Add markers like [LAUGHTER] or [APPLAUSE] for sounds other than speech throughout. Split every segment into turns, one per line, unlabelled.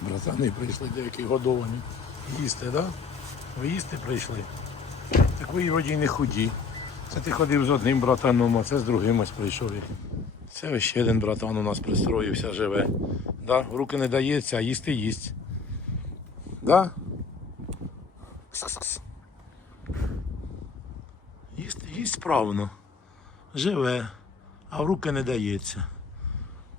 Братани прийшли деякі годовані. Їсти, так? Да? Ви їсти прийшли? Так ви вроді не худі. Це ти ходив з одним братаном, а це з другим ось прийшов. Це ще один братан у нас пристроївся, живе. Да? Руки не дається, а їсти їсть. Да? Кс-кс-кс. Їсть, їсть справно. Живе, а в руки не дається.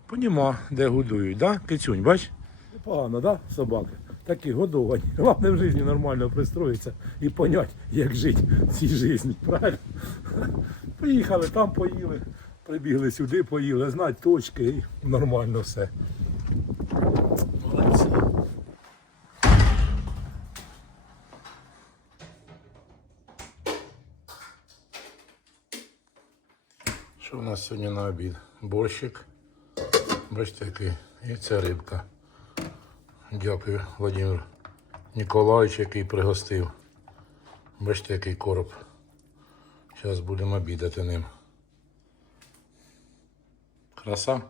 Поніма, де годують, да? Кицюнь, бач? Непогано, да, собаки? Такі годовані. Головне в житті нормально пристроїться і понять, як жити в цій житті, правильно? Поїхали, там поїли, прибігли сюди, поїли, знать точки і нормально все. Молодці. Що у нас сьогодні на обід? Борщик. Бачите, який. І це рибка. Дякую, Владимир Ніколаївич, який пригостив. Бачите, який короб. Зараз будемо обідати ним. Краса.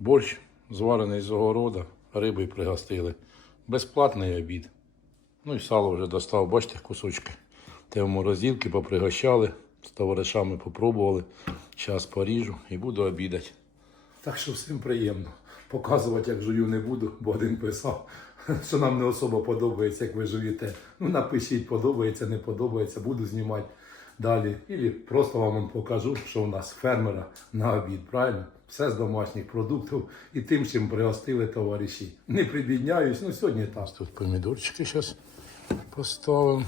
Борщ зварений з огорода, риби пригостили. Безплатний обід. Ну і сало вже достав, бачите, кусочки. Те в морозилки попригощали, з товаришами попробували. Зараз поріжу і буду обідати. Так що всім приємно. Показувати, як жую, не буду, бо один писав, [LAUGHS] що нам не особо подобається, як ви жуєте. Ну напишіть, подобається, не подобається, буду знімати далі. Ілі просто вам покажу, що у нас фермера на обід, правильно? Все з домашніх продуктів і тим, чим пригостили товариші. Не прибідняюсь, ну сьогодні так. Тут помідорчики зараз поставимо.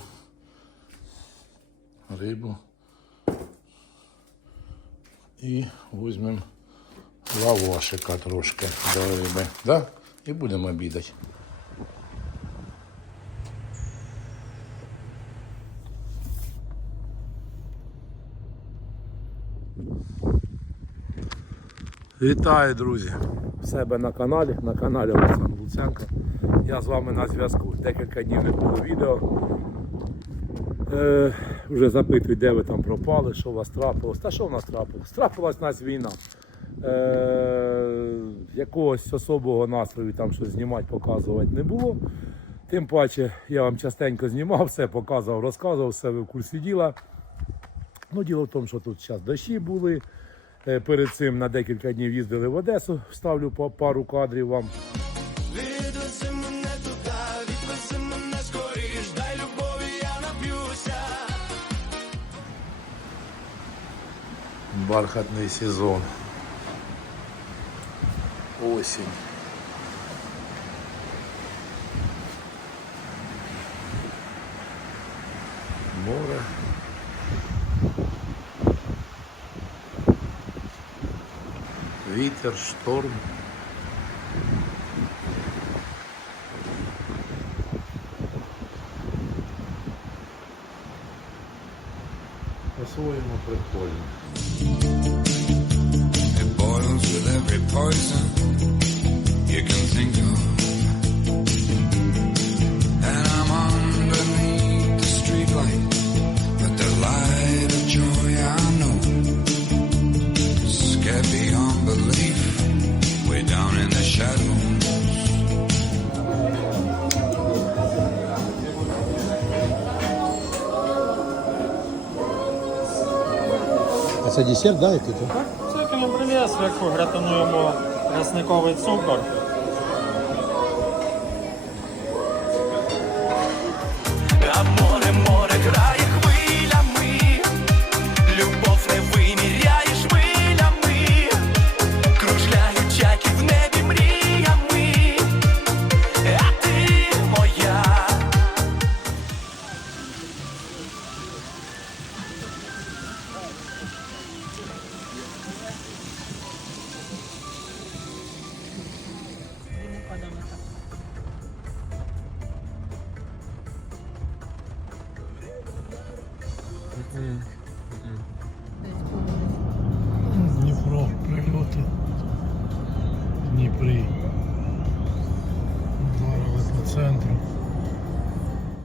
Рибу. І візьмемо лавашика трошки до риби. Да? І будемо обідати. Вітаю, друзі! В себе на каналі, на каналі Олександр Луценко. Я з вами на зв'язку. Декілька днів не було відео. Е, вже запитують, де ви там пропали, що у вас трапилось. Та що в нас трапилось? Трапилась нас війна. Е, якогось особого настрою там щось знімати, показувати не було. Тим паче я вам частенько знімав, все показував, розказував, все ви в курсі діла. Ну, діло в тому, що тут зараз дощі були. Е, Перед цим на декілька днів їздили в Одесу, вставлю пару кадрів вам. Бархатний сезон. Осінь. Море. Вітер, шторм. По-своєму прикольно.
poison you can think of. And I'm underneath the streetlight, but the light of joy I know. Scared beyond belief, way down in the shadows.
А це десерт, да, який То?
в яку гратинуємо зверху цукор.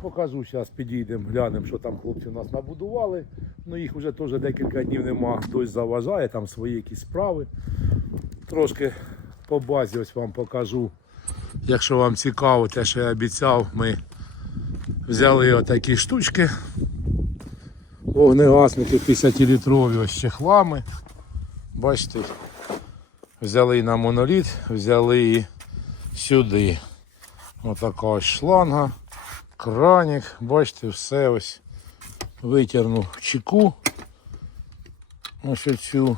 Покажу. Зараз підійдемо, глянемо, що там хлопці у нас набудували. Ну їх вже теж декілька днів нема. Дощ заважає, там свої якісь справи. Трошки по базі ось вам покажу. Якщо вам цікаво, те, що я обіцяв, ми взяли отакі штучки. Вогнегасники 50-літрові ось чехлами. Бачите, взяли на моноліт, взяли сюди. Отака ось шланга, кранік, бачите, все ось витягнув чеку. Ось оцю.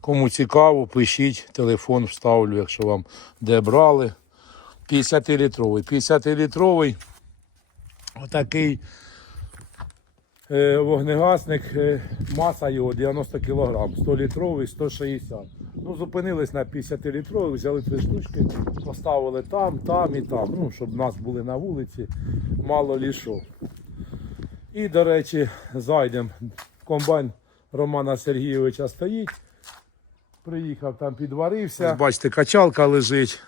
Кому цікаво, пишіть, телефон вставлю, якщо вам де брали. 50-літровий. 50-літровий отакий е, вогнегасник, е, маса його 90 кг, 100 літровий, 160. Ну, зупинились на 50-літровий, взяли три штучки, поставили там, там і там, ну, щоб нас були на вулиці, мало лі що. І, до речі, зайдемо. Комбайн Романа Сергійовича стоїть. Приїхав там, підварився. Бачите, качалка лежить.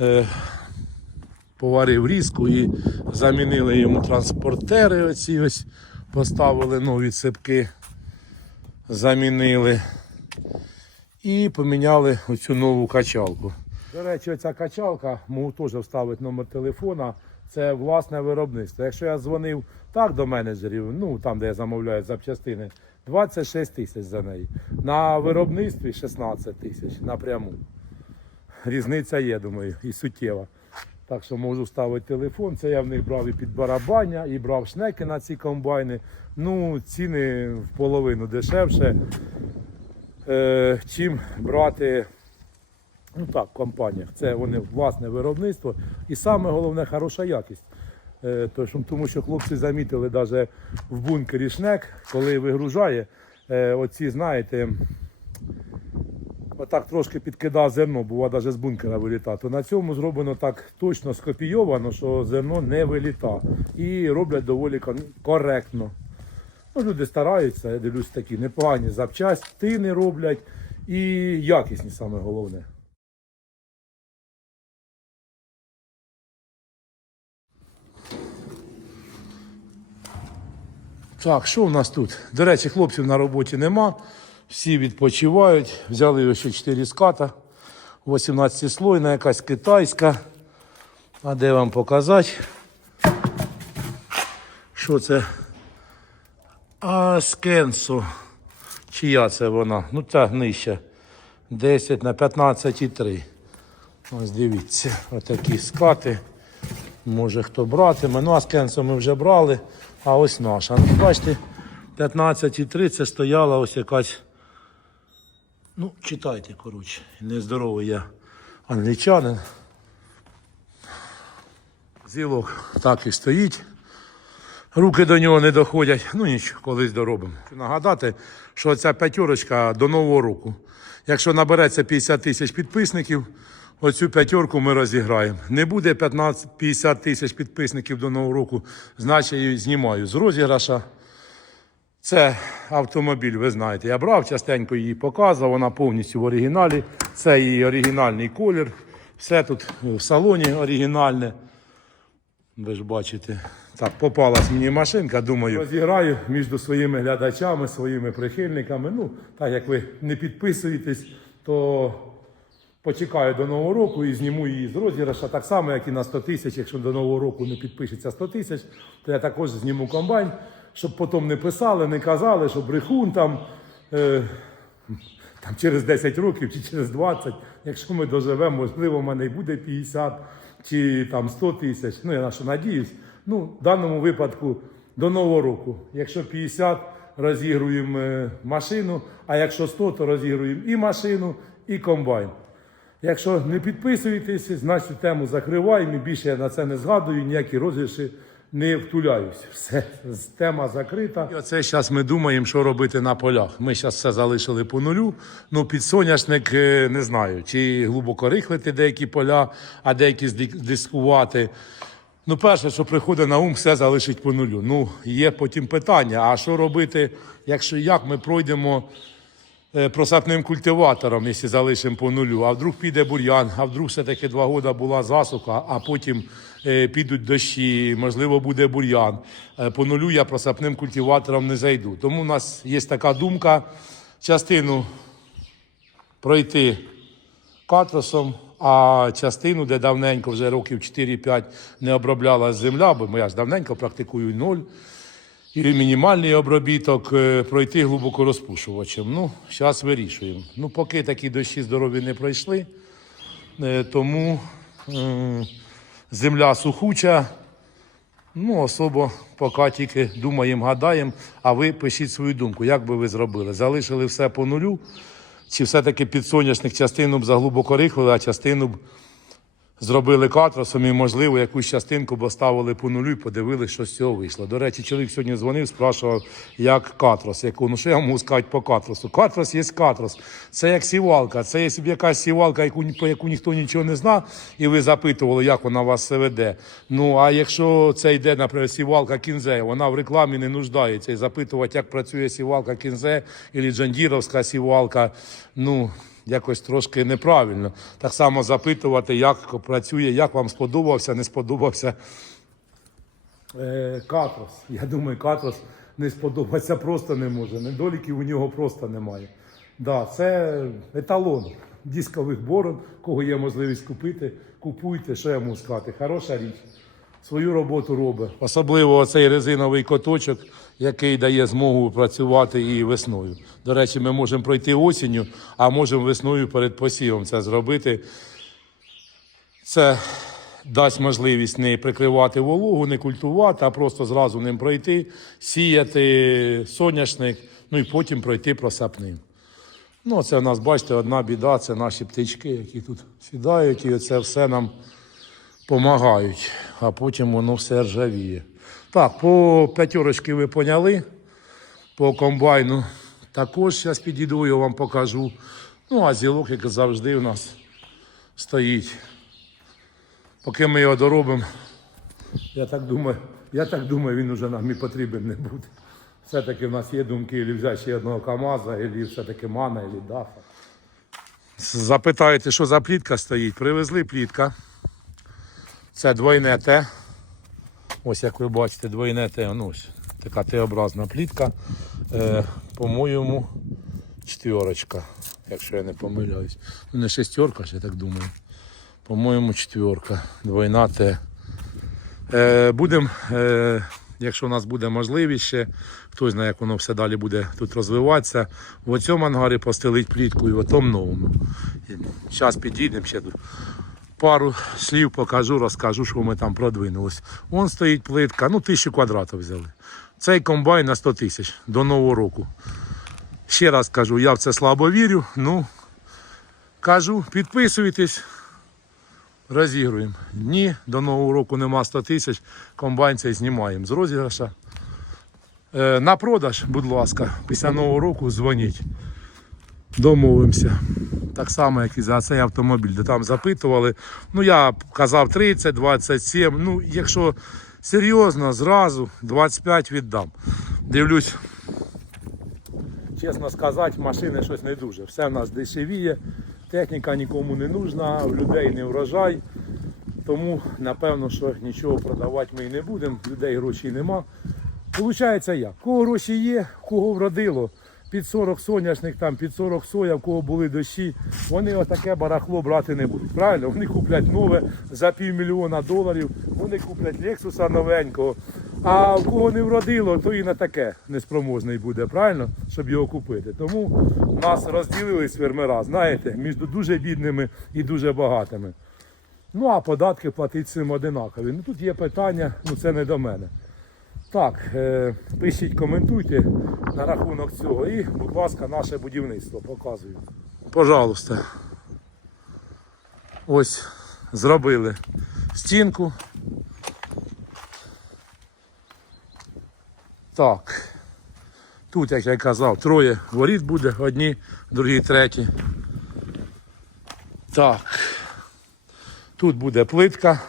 Е, поварив різку і замінили йому транспортери. Оці ось поставили нові цепки, замінили і поміняли оцю нову качалку. До речі, оця качалка, можу теж вставити номер телефона. Це власне виробництво. Якщо я дзвонив так до менеджерів, ну там, де я замовляю запчастини, 26 тисяч за неї. На виробництві 16 тисяч напряму. Різниця є, думаю, і суттєва. Так що можу ставити телефон. Це я в них брав і під барабання, і брав шнеки на ці комбайни. Ну, ціни в половину дешевше, е, чим брати ну так, в компаніях. Це вони власне виробництво. І саме головне хороша якість. Е, тому що хлопці замітили навіть в бункері шнек, коли вигружає, е, оці, знаєте, отак трошки підкидав зерно, бува навіть з бункера виліта, то на цьому зроблено так точно скопійовано, що зерно не виліта. І роблять доволі коректно. Ну, люди стараються, я дивлюсь, такі непогані запчастини роблять і якісні саме головне. Так, що в нас тут? До речі, хлопців на роботі нема. Всі відпочивають. Взяли ще 4 ската. 18 слойна, якась китайська. А де вам показати? Що це? Аскенсо. Чия це вона? Ну та нижча. 10 на 15,3. Ось дивіться, отакі скати. Може хто братиме. Ну, Аскенсо ми вже брали, а ось наша. Ну, бачите, 15,3 це стояла ось якась. Ну, читайте, коротше. Нездоровий я англічанин. Зілок так і стоїть. Руки до нього не доходять. Ну нічого, колись доробимо. Нагадати, що ця п'ятерочка до Нового року. Якщо набереться 50 тисяч підписників, оцю п'ятерку ми розіграємо. Не буде 15 50 тисяч підписників до Нового року, значить її знімаю з розіграша. Це автомобіль, ви знаєте. Я брав частенько її показував, вона повністю в оригіналі. Це її оригінальний колір. Все тут в салоні оригінальне. Ви ж бачите. Так, попалась мені машинка, думаю. Розіграю між своїми глядачами, своїми прихильниками. Ну, так як ви не підписуєтесь, то почекаю до Нового року і зніму її з розіграша. Так само, як і на 100 тисяч. Якщо до Нового року не підпишеться 100 тисяч, то я також зніму комбайн, щоб потім не писали, не казали, що брехун там. Е, там через 10 років чи через 20, якщо ми доживемо, можливо, в мене й буде 50 чи там 100 тисяч. Ну, я на що надіюсь. Ну, в даному випадку до Нового року. Якщо 50, розігруємо е, машину, а якщо 100, то розігруємо і машину, і комбайн. Якщо не підписуєтесь, значить тему закриваємо і більше я на це не згадую, ніякі розіграші не втуляюсь. Все, тема закрита. І оце зараз ми думаємо, що робити на полях. Ми зараз все залишили по нулю. Ну, під соняшник е, не знаю, чи глибоко рихлити деякі поля, а деякі здискувати. Ну, перше, що приходить на ум, все залишить по нулю. Ну, є потім питання: а що робити, якщо як ми пройдемо е, просапним культиватором, якщо залишимо по нулю, а вдруг піде бур'ян, а вдруг все-таки два роки була засуха, а потім е, підуть дощі, можливо, буде бур'ян. Е, По нулю я просапним культиватором не зайду. Тому в нас є така думка частину пройти катросом, а частину, де давненько, вже років 4-5 не оброблялась земля, бо я ж давненько практикую ноль. І мінімальний обробіток е, пройти глибоко розпушувачем. Ну, зараз вирішуємо. Ну, поки такі дощі здорові не пройшли, е, тому е, земля сухуча. Ну, особо поки тільки думаємо, гадаємо, а ви пишіть свою думку, як би ви зробили? Залишили все по нулю, чи все-таки підсоняшник частину б заглибоко рихлили, а частину б зробили катросом і, можливо, якусь частинку б оставили по нулю і подивилися, що з цього вийшло. До речі, чоловік сьогодні дзвонив, спрашував, як катрос. Я кажу, ну що я можу сказати по катросу? Катрос є катрос. Це як сівалка. Це є якась сівалка, яку, по яку ніхто нічого не зна, і ви запитували, як вона вас веде. Ну, а якщо це йде, наприклад, сівалка кінзе, вона в рекламі не нуждається. І запитувати, як працює сівалка кінзе, або джандіровська сівалка, ну, якось трошки неправильно. Так само запитувати, як працює, як вам сподобався, не сподобався е, Катрос. Я думаю, Катрос не сподобатися просто не може. Недоліків у нього просто немає. Да, це еталон дискових борон, кого є можливість купити. Купуйте, що я можу сказати. Хороша річ. Свою роботу робить. Особливо цей резиновий коточок, який дає змогу працювати і весною. До речі, ми можемо пройти осінню, а можемо весною перед посівом це зробити. Це дасть можливість не прикривати вологу, не культувати, а просто зразу ним пройти, сіяти соняшник, ну і потім пройти просапним. Ну, це в нас, бачите, одна біда, це наші птички, які тут сідають, і це все нам допомагають, а потім воно все ржавіє. Так, по п'ятерочки ви поняли, по комбайну також зараз підійду, я вам покажу. Ну, а зілок, як завжди, у нас стоїть. Поки ми його доробимо, я так думаю, я так думаю, він уже нам і потрібен не буде. Все-таки в нас є думки, і взяти ще одного КАМАЗа, і все-таки Мана, і Дафа. Запитаєте, що за плітка стоїть? Привезли плітка. Це двойне Т. Ось як ви бачите, двойне Т. Ну, ось така Т-образна плітка. Е, по-моєму, четверочка, якщо я не помиляюсь. Ну, не шестерка, я так думаю. По-моєму, четверка. Двойна Т. Е, будемо, е, якщо у нас буде можливість ще, хто знає, як воно все далі буде тут розвиватися, в цьому ангарі постелить плітку і в тому новому. Зараз підійдемо ще тут. Пару слів покажу, розкажу, що ми там продвинулись. Вон стоїть плитка, ну тисячу квадратів взяли. Цей комбайн на 100 тисяч до нового року. Ще раз кажу, я в це слабо вірю. Ну кажу, підписуйтесь, розігруємо. Ні, до нового року нема 100 тисяч, комбайн цей знімаємо з розіграша. Е, на продаж, будь ласка, після нового року дзвоніть. Домовимося. Так само, як і за цей автомобіль, де там запитували. Ну, я казав 30, 27. Ну, якщо серйозно, зразу 25 віддам. Дивлюсь, чесно сказати, машини щось не дуже. Все в нас дешевіє, техніка нікому не нужна, в людей не врожай. Тому, напевно, що нічого продавати ми і не будемо, людей грошей нема. Получається як? Кого гроші є, кого вродило, під 40 соняшник, там, під 40 соя, в кого були дощі, вони отаке барахло брати не будуть. Правильно? Вони куплять нове за півмільйона доларів, вони куплять Лексуса новенького. А в кого не вродило, то і на таке неспроможний буде, правильно, щоб його купити. Тому нас розділились фермера, знаєте, між дуже бідними і дуже багатими. Ну а податки платити цим одинакові. Ну тут є питання, ну це не до мене. Так, е, пишіть, коментуйте на рахунок цього і, будь ласка, наше будівництво показую. Пожалуйста. Ось зробили стінку. Так. Тут, як я казав, троє воріт буде, одні, другі, треті. Так. Тут буде плитка,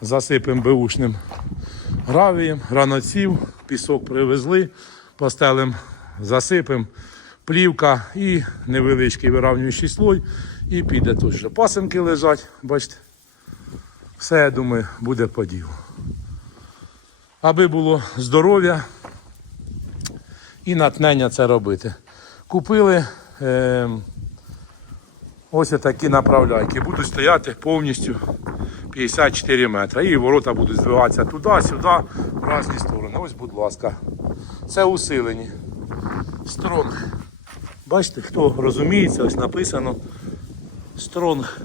засипемо беушним гравієм, граноців, пісок привезли, постелим, засипемо, плівка і невеличкий виравнюючий слой. І піде тут вже пасенки лежать, бачите. Все, я думаю, буде по ділу. Аби було здоров'я і натхнення це робити. Купили е, ось такі направляйки. Будуть стояти повністю 54 метри. І ворота будуть здвигатися туди-сюди, в різні сторони. Ось, будь ласка. Це усилені. Стронг. Бачите, хто розуміється, ось написано Стронг.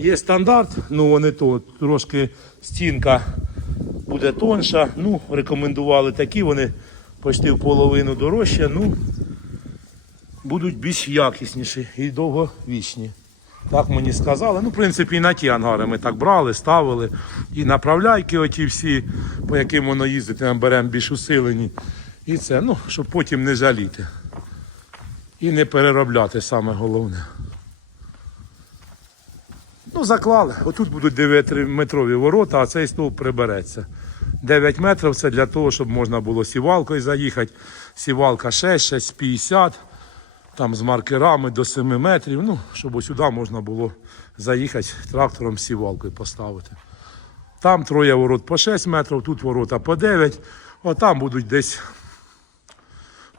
Є стандарт, ну вони то трошки стінка буде тонша. Ну, рекомендували такі, вони почти в половину дорожче, ну будуть більш якісніші і довговічні. Так мені сказали. Ну, в принципі, і на ті ангари ми так брали, ставили. І направляйки оті всі, по яким воно їздить, ми беремо більш усилені. І це, ну, щоб потім не жаліти. І не переробляти саме головне. Ну, заклали. Отут будуть 9-метрові ворота, а цей стовп прибереться. 9 метрів це для того, щоб можна було сівалкою заїхати. Сівалка 6, 650, там з маркерами до 7 метрів. Ну, щоб сюди можна було заїхати трактором сівалкою поставити. Там троє ворот по 6 метрів, тут ворота по 9, а там будуть десь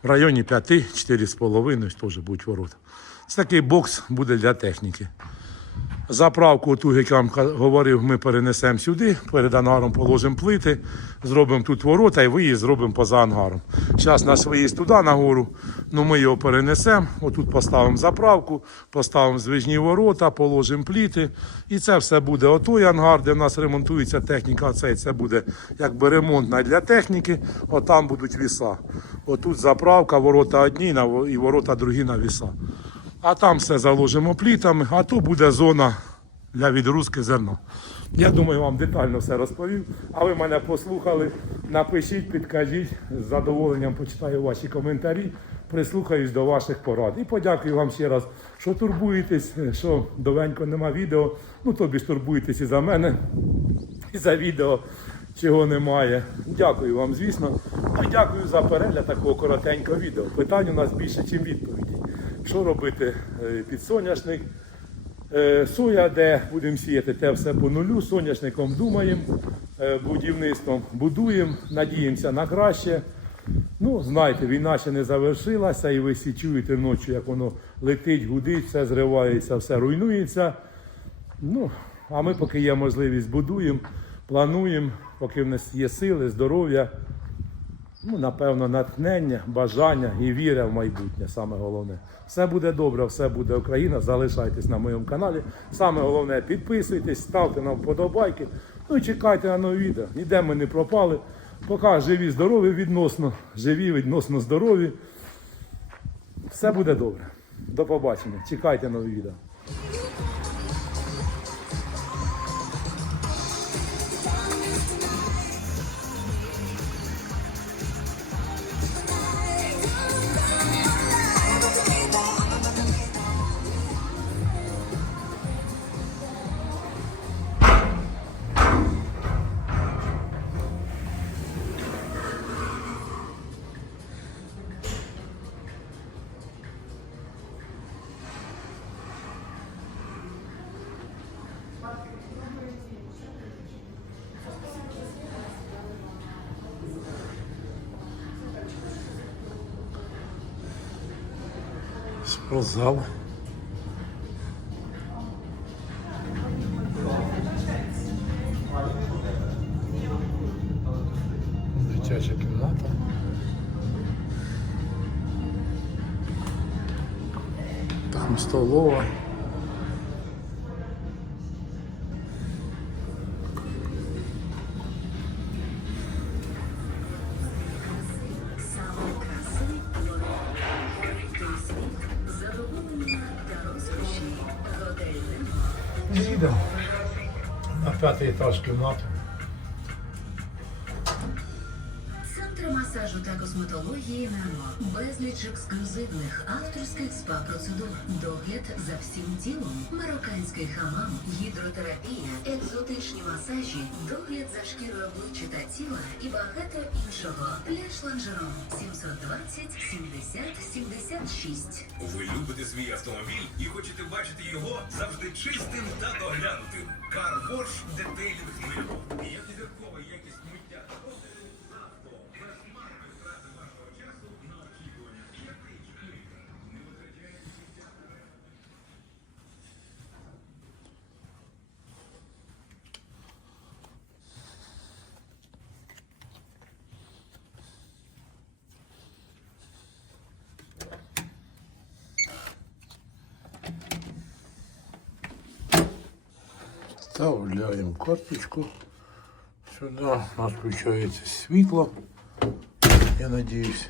в районі 5, 4,5 теж будуть ворота. Це такий бокс буде для техніки. Заправку ту, як я вам говорив, ми перенесемо сюди, перед ангаром положимо плити, зробимо тут ворота і виїзд зробимо поза ангаром. Зараз наш виїзд туди нагору, ну ми його перенесемо, отут поставимо заправку, поставимо звижні ворота, положимо пліти. І це все буде отой ангар, де в нас ремонтується техніка, а це буде якби ремонтна для техніки, отам будуть віса. Отут заправка, ворота одні і ворота другі на віса. А там все заложимо плітами, а то буде зона для відрузки зерна. Я думаю, вам детально все розповів. А ви мене послухали. Напишіть, підкажіть. З задоволенням почитаю ваші коментарі, прислухаюсь до ваших порад. І подякую вам ще раз, що турбуєтесь, що довенько нема відео. Ну тобі ж турбуєтесь і за мене, і за відео, чого немає. Дякую вам, звісно. А дякую за перегляд такого коротенького відео. Питань у нас більше, ніж відповідей. Що робити е, під соняшник? Е, Соя, де будемо сіяти, те все по нулю. Соняшником думаємо, е, будівництвом будуємо, надіємося на краще. Ну, знаєте, війна ще не завершилася, і ви всі чуєте ночі, як воно летить, гудить, все зривається, все руйнується. Ну, а ми, поки є можливість, будуємо, плануємо, поки в нас є сили, здоров'я, ну, напевно, натхнення, бажання і віра в майбутнє, саме головне. Все буде добре, все буде Україна. Залишайтесь на моєму каналі. Саме головне, підписуйтесь, ставте нам вподобайки. Ну і чекайте на нові відео. Ніде ми не пропали. Поки живі, здорові відносно, живі, відносно здорові. Все буде добре. До побачення. Чекайте нові відео. Спортзал. Дитяча кімната. Там столова.
cost too much. Косметології Немо, безліч ексклюзивних авторських спа-процедур, догляд за всім тілом, марокканський хамам, гідротерапія, екзотичні масажі, догляд за шкірою обличчя та тіла. І багато іншого. Пляж Ланжерон 720 70 76.
Ви любите свій автомобіль і хочете бачити його завжди чистим та доглянутим. Карвош детейлінг миру. П'ятизіркова
Вставляємо карточку сюди. У нас включається світло. Я надіюсь,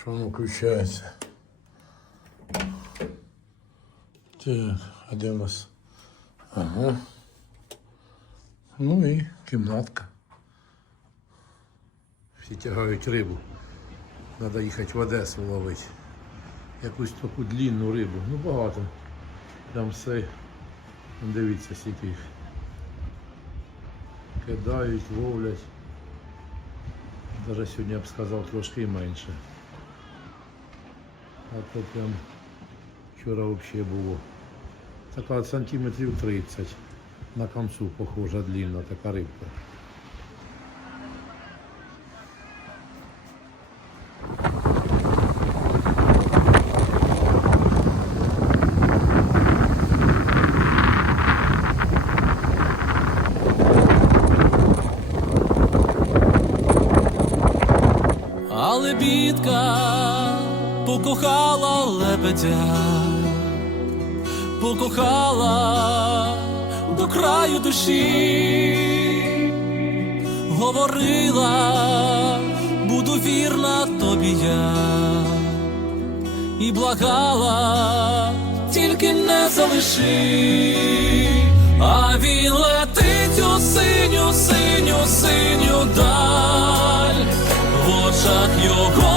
що воно включається. Так, а де у нас? Ага. Ну і кімнатка. Всі тягають рибу. Треба їхати в Одесу ловити. Якусь таку длінну рибу. Ну багато. Там все. Ну, Дивіться, скільки їх кидають, ловлять. Даже сьогодні я б сказав трошки менше. А то прям вчора взагалі було. Така сантиметрів 30 на концу похожа длинна така рибка.
Краю душі, говорила, буду вірна тобі я, і благала, тільки не залиши, а він летить у синю, синю, синю даль. В очах його